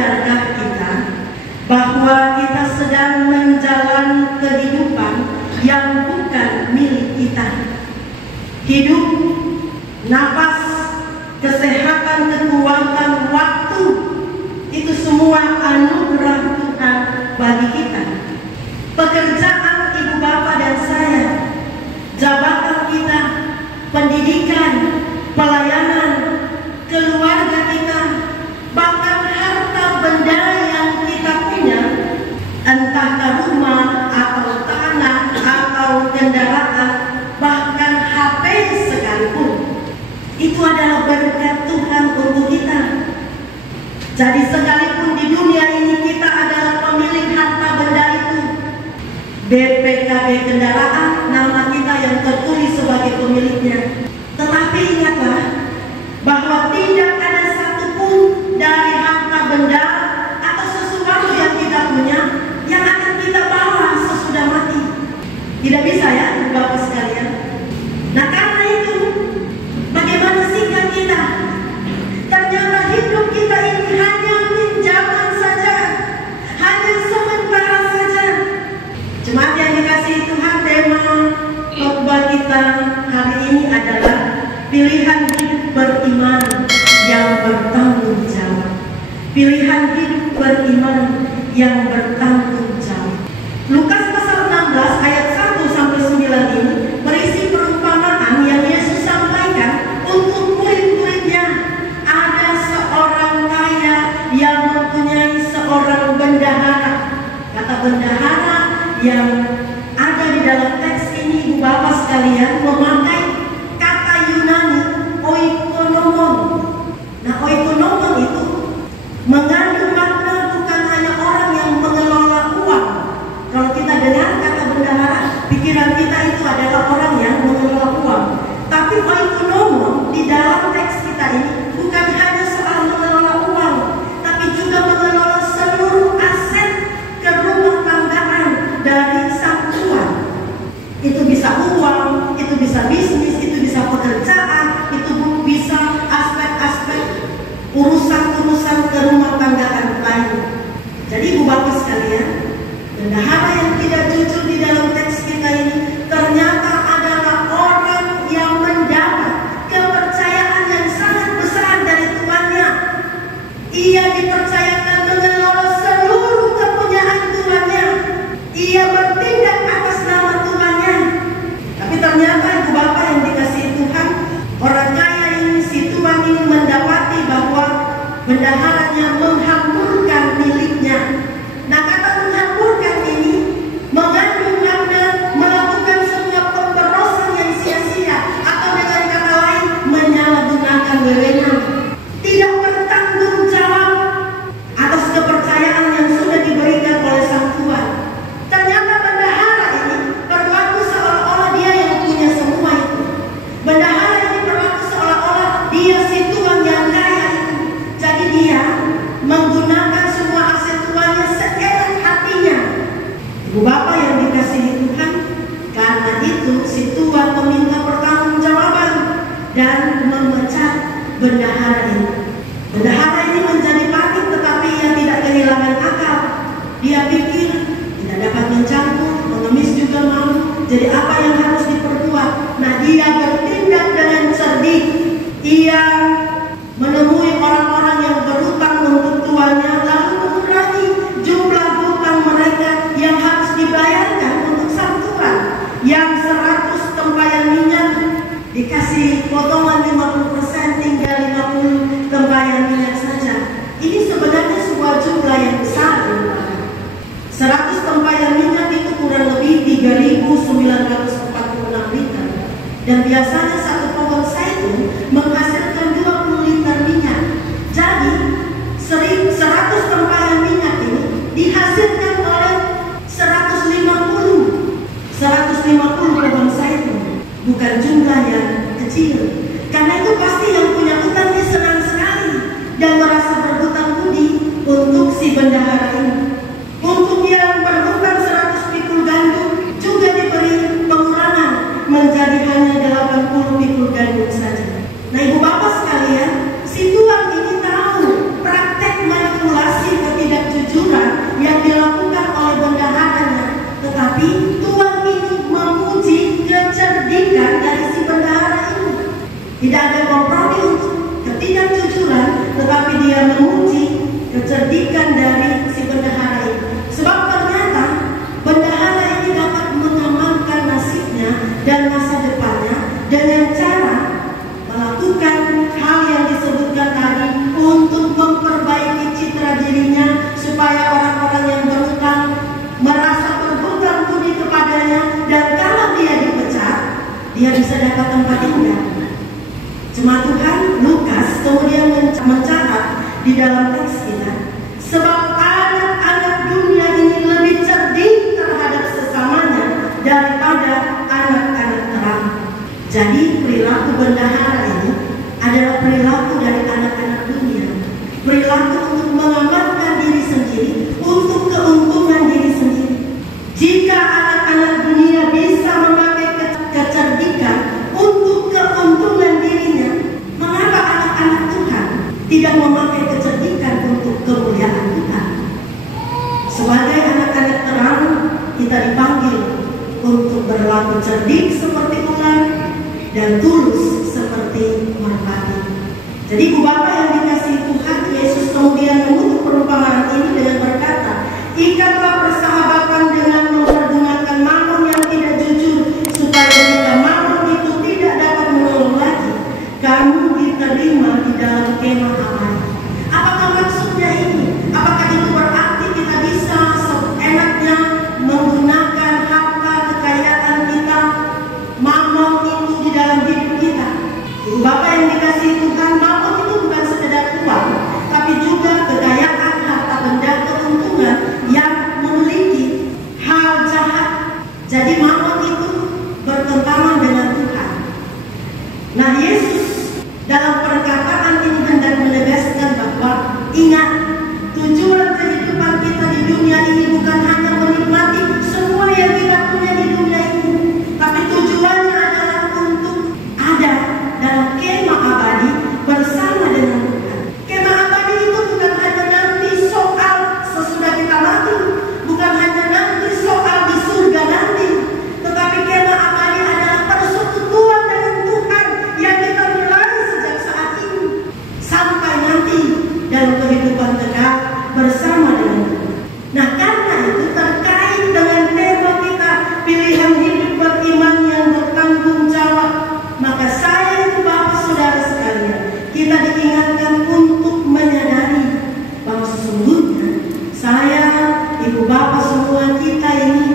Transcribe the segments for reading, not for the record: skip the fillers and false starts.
sadarkah kita bahwa kita sedang menjalani kehidupan yang bukan milik kita? Hidup, napas, kesehatan, kekuatan, waktu, itu semua anugerah Tuhan bagi kita. Pekerjaan ibu bapak dan saya, jabatan kita, pendidikan, pelayanan, keluarga kita, bahkan harta benda yang kita punya, entah rumah atau tanah atau kendaraan, bahkan HP sekalipun, itu adalah berkat Tuhan untuk kita. Jadi sekalipun di dunia ini kita adalah pemilik harta benda itu, BPKB kendaraan, nama kita yang tertulis sebagai pemiliknya. Tetapi ingatlah bahwa tidak ada satupun dari harta benda atau sesuatu yang kita punya yang akan kita bawa sesudah mati. Tidak bisa ya, Bapak sekalian. Nah, karena itu, bagaimana sikap kita? Ternyata hidup kita ini hanya pinjaman saja, hanya sementara saja. Jemaat yang dikasihi Tuhan, tema khotbah kita hari ini adalah pilihan hidup beriman yang bertanggung jawab. Pilihan hidup beriman yang bertanggung jawab. Lukas pasal 16 ayat 1-9 ini berisi perumpamaan yang Yesus sampaikan untuk murid-muridnya. Ada seorang kaya yang mempunyai seorang bendahara. Kata bendahara yang ada di dalam teks ini, ibu bapak sekalian, memakai kata Yunani oikonomon. Nah, oikonomon itu mengandung makna bukan hanya orang yang mengelola uang. Kalau kita dengar kata bendahara, pikiran kita itu adalah orang yang mengelola uang. Tapi oikonomon di dalam teks kita ini bukan hanya soal mengelola uang, tapi juga mengelola seluruh aset kerumah tanggaan dari sang tuan. Itu bisa uang, itu bisa bisnis, itu bisa pekerjaan, itu bisa aspek-aspek urusan-urusan kerumah tanggaan lain. Jadi ibu bapak sekalian, bendahara yang tidak jujur di dalam teks kita ini ternyata adalah orang yang mendapat kepercayaan yang sangat besar dari tuannya. Ia dipercayakan mengelola seluruh kepunyaan tuannya. Ia bertindak atas nama tuannya. Tapi ternyata ibu bapak yang dikasihi Tuhan, orang kaya ini, si tuan ini mendapati bahwa bendaharanya menghamburkan miliknya. Nah, kata menghamburkan ini mengandung makna melakukan sebuah pemberosan yang sia-sia, atau dengan kata lain menyalahgunakan wewenang, tidak bertanggung jawab atas kepercayaan yang sudah diberikan oleh sang tuan. Ternyata bendahara ini berlaku seolah-olah dia yang punya semua itu. Bendahara ini berlaku seolah-olah dia si tuan yang kaya itu. Jadi dia menggunakan semua aset tuannya seenak hatinya. Ibu bapak yang dikasihi Tuhan, karena itu si tuan meminta pertanggungjawaban dan memecat bendahara ini. Bendahara ini menjadi panik, tetapi ia tidak kehilangan akal. Dia pikir tidak dapat mencampur, mengemis juga malu. Jadi apa yang harus diperbuat? Nah, dia bertindak dengan cerdik. Ia menemui orang-orang yang berhutang untuk tuannya, lalu mengurangi jumlah hutang mereka yang harus dibayarkan untuk sang tuan. Yang 100 tempayan minyak dikasih potongan 50%, tinggal 50 tempayan minyak saja. Ini sebenarnya sebuah jumlah yang besar. 100 tempayan minyak itu kurang lebih 3.946 liter. Dan biasanya satu pohon zaitun menghasilkan 20 liter minyak. Jadi 100 tempayan minyak ini dihasilkan oleh 150 pohon zaitun. Bukan jumlah yang kecil. Karena itu pasti yang punya hutang dia senang sekali dan merasa berhutang budi untuk si bendahara ini. Untuk yang berhutang 100 pikul gandum juga diberi pengurangan menjadi hanya 80 Tidak ada kompromi untuk ketidakjujuran, tetapi dia menguji kecerdikan dari si bendahara ini. Sebab ternyata bendahara ini dapat mengamankan nasibnya dan masa depannya dengan cara melakukan hal yang disebutkan tadi untuk memperbaiki citra dirinya, supaya orang-orang yang berhutang merasa berhutang budi kepadanya, dan kalau dia dipecat, dia bisa dapat tempat tinggal. Jemaat Tuhan, Lukas kemudian mencatat di dalam teks kita, sebab anak-anak dunia ini lebih cerdik terhadap sesamanya daripada anak-anak terang. Jadi perilaku bendahara ini adalah perilaku dari anak-anak dunia, perilaku untuk mengamankan diri sendiri, untuk keuntungan diri sendiri. Jika anak-anak dunia bisa memakai kecerdikan untuk keuntungan dirinya, mengapa anak-anak Tuhan tidak memakai kecerdikan untuk kemuliaan Tuhan? Sebagai anak-anak terang, kita dipanggil untuk berlaku cerdik seperti ular dan tulus seperti merpati. Jadi Ibu Bapak yang dikasihi Tuhan, Yesus kemudian menutup perumpamaan ini dengan berkata, ikatlah persahabatan dengan mempergunakan mamon yang tidak jujur, supaya jika mamon itu tidak dapat menolong lagi, kamu diterima di dalam kemah abadi. Apakah maksudnya ini? Apakah itu berarti kita bisa seenaknya menggunakan harta kekayaan kita, mamon itu di dalam hidup kita? Ibu Bapak yang dikasihi Tuhan, mamon itu bukan sekedar uang, tapi juga kekayaan, harta benda, keuntungan yang memiliki hal jahat. Jadi mamon itu bertentangan dengan Tuhan. Nah, Yesus dalam perkataan ini hendak menegaskan bahwa ingat, tujuan kehidupan kita di dunia ini bukan hanya menikmati semua yang kita punya di dunia ini, tapi tujuannya adalah untuk ada dalam kemah abadi bersama dengan Tuhan. Kemah abadi itu bukan hanya nanti soal sesudah kita mati, bukan hanya nanti soal di surga nanti, tetapi kemah abadi adalah persekutuan dengan Tuhan yang kita mulai sejak saat ini sampai nanti dalam kehidupan kekal bersama dengan Tuhan. Nah, karena itu terkait dengan tema kita, pilihan hidup beriman yang bertanggung jawab, maka saya, Ibu Bapak, Saudara sekalian, kita diingatkan untuk menyadari bahwa sesungguhnya saya, Ibu Bapak, semua kita ini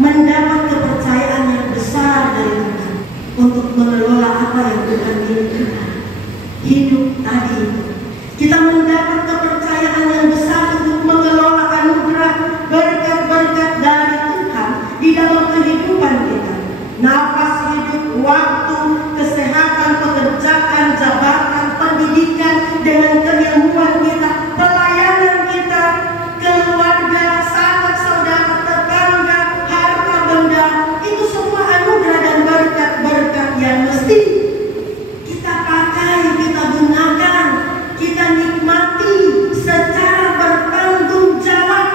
mendapat kepercayaan yang besar dari Tuhan untuk mengelola apa yang Tuhan miliki. Hidup tadi kita mendapat kepercayaan yang besar untuk mengelola anugerah berkat-berkat dari Tuhan di dalam kehidupan kita. Nafas hidup, waktu, kesehatan, pekerjaan, jabatan, pendidikan, dengan keilmuan kita, pelayanan kita, keluarga, sahabat, saudara, tetangga, harta benda, itu semua anugerah dan berkat-berkat yang mesti kita pakai, kita gunakan, kita nikmati secara bertanggung jawab.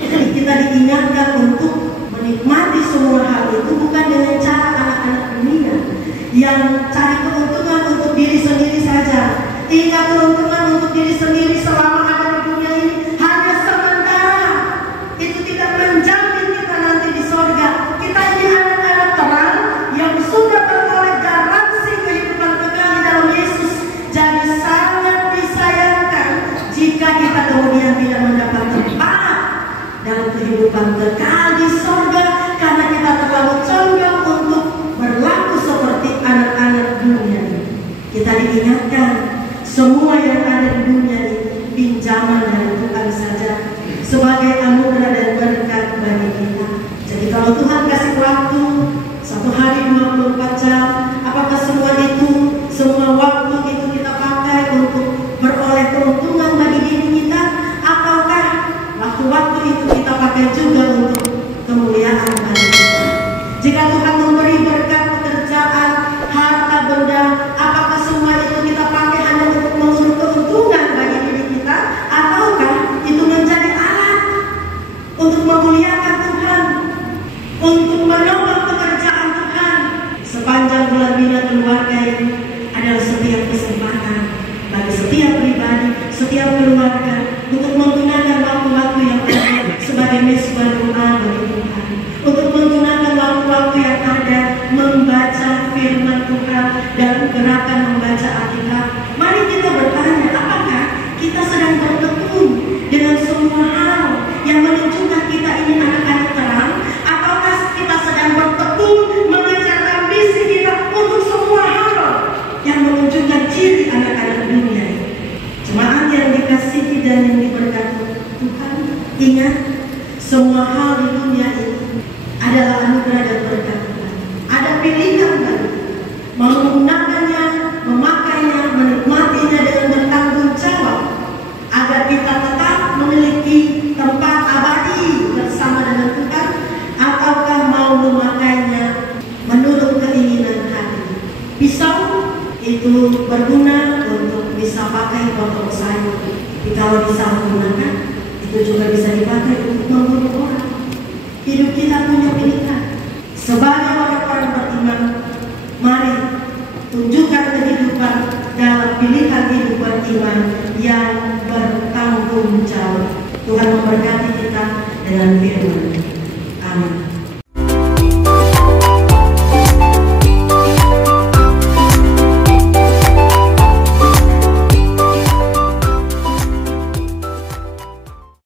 Jadi kita diingatkan untuk menikmati semua hal itu bukan dengan cara anak-anak dunia yang cari keuntungan untuk diri sendiri saja. Ingat, keuntungan untuk diri sendiri selama ada di dunia ini hanya sementara. Itu tidak menjamin kita nanti di surga. Kita ini anak-anak terang yang sudah beroleh garansi kehidupan kekal di dalam Yesus. Jadi sangat disayangkan jika kita kemudian tidak mendapat tempat dalam kehidupan kekal di surga, karena kita terlalu condong untuk berlaku seperti anak-anak dunia ini. Kita diingatkan, semua yang ada di dunia ini pinjaman dari Tuhan saja sebagai anugerah dan berkat bagi kita. Jadi kalau Tuhan kasih waktu 1 hari 24 jam, apakah semua waktu itu kita pakai untuk beroleh keuntungan bagi diri kita, ataukah waktu-waktu itu kita pakai juga untuk adalah setiap kesempatan bagi setiap pribadi, setiap keluarga untuk menggunakan waktu-waktu yang ada sebagai mesbah doa bagi Tuhan, untuk menggunakan waktu-waktu yang ada membaca firman Tuhan dan gerakan membaca Alkitab. Mari kita bertanya, apakah kita sedang bertekun dengan semua hal yang menunjukkan kita ini anak-anak terang, ataukah kita sedang bertekun mengejar ambisi kita untuk semua hal yang menunjukkan ciri anak-anak dunia? Jemaat yang dikasihi dan yang diberkati Tuhan, ingat, semua hal di dunia ini adalah anugerah dan berkat Tuhan. Ada pilihan bagi kita, menggunakannya, memakainya, menikmatinya dengan bertanggung jawab agar kita tetap memiliki tempat abadi bersama dengan Tuhan, ataukah mau memakainya menurut keinginan hati. Pisau itu berguna untuk bisa pakai potong sayur, tapi kalau disalahgunakan itu juga bisa dipakai untuk membunuh orang. Hidup kita punya pilihan. Sebagai orang-orang beriman, mari tunjukkan kehidupan dalam pilihan hidup beriman yang bertanggung jawab. Tuhan memberkati kita dengan firman. Amin.